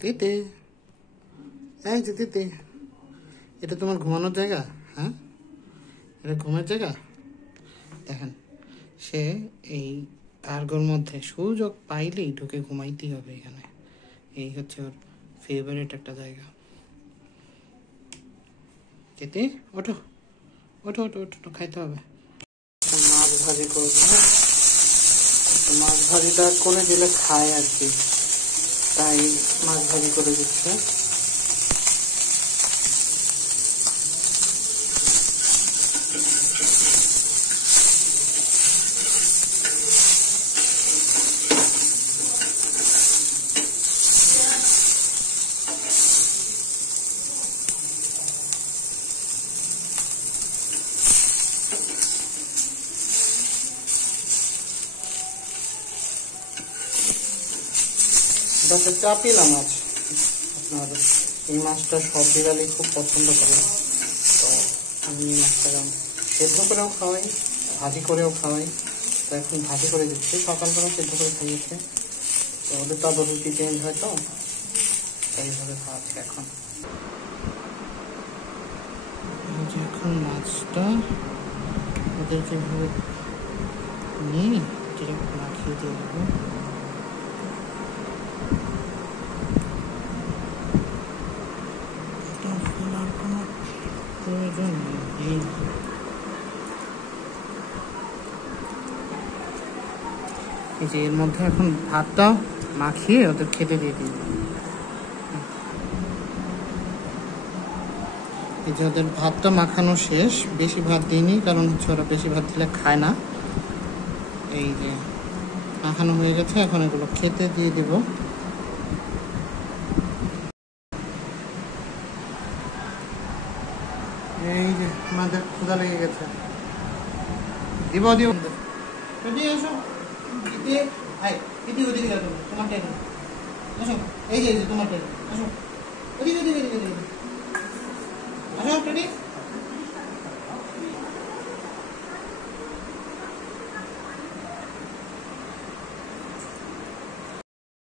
তিতে, এই যে তিতে, এটা তোমার ঘুমানোর জায়গা? হ্যাঁ, এটা ঘুমের জায়গা। দেখেন, সে এই আর্গোর মধ্যে সুযোগ পাইলেই ঢুকে ঘুমাইতেই হবে এখানে। এই হচ্ছে ওর ফেভারিট একটা জায়গা। তিতে, ওঠো ওঠো ওঠো ওঠো, খাইতে হবে। মাছ ভাজি করবো, মাছ ভাজিটা করে দিলে খায় আর কি, তাই মাছ ভাজি করে দিচ্ছে। এটা হচ্ছে চাপিলা মাছ। আপনার এই মাছটা সব বিড়ালি খুব পছন্দ করে, তো আমি এই মাছটা সেদ্ধ করেও খাওয়াই, ভাজি করেও খাওয়াই। তো এখন ভাজি করে দিচ্ছি, সকালবেলা সেদ্ধ করে খাইয়েছে, তো ওদের তো আবার রুটি চেঞ্জ হয়, তো এইভাবে খাওয়াচ্ছি এখন। এখন মাছটা ওদেরকে ভাবে নিয়ে ডিরেক্ট মাখিয়ে দিয়ে দেবো। প্রয়োজন নেই। এই যে এর মধ্যে এখন ভাতটা মাখিয়ে ওদের খেতে দিয়ে দিই। এই যে ওদের ভাতটা মাখানো শেষ, বেশি ভাত দিইনি, কারণ হচ্ছে ওরা বেশি ভাত দিলে খায় না। এই যে মাখানো হয়ে গেছে, এখন এগুলো খেতে দিয়ে দেব। এই যে আমাদের ক্ষুধা লেগে গেছে, দিব দিব। এসো দিদি, হাই দিদি, ওদিকে যাও, তোমার টাইম। আসো, এই যে তোমার টাইম, আসো ওদিকে ওদিকে ওদিকে আসো টেডি।